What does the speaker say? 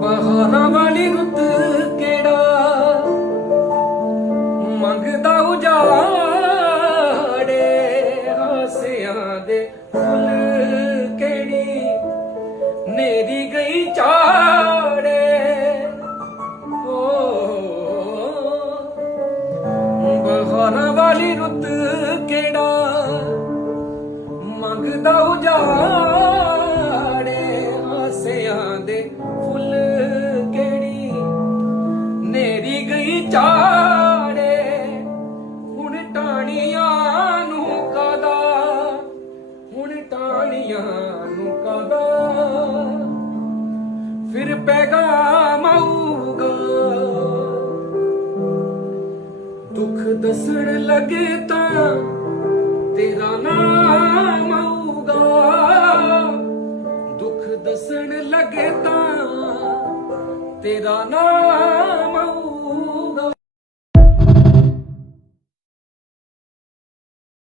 बहारां वाली रुत केड़ा मंगदा उजाड़े, हासियां दे फुल केड़ी नेरी गई चाड़े। ओ बहारां वाली रुत केड़ा मंगदा उजाड़े, हासियां दे फुल केड़ी नेरी गई चाड़े। हुण टाणियां नू कादा, हुण टाणियां नू कादा फिर पैगाम आऊगा। दुख दसण लगे तां तेरा नाम आऊगा, दुख दसण लगे तां तेरा नाम आऊगा।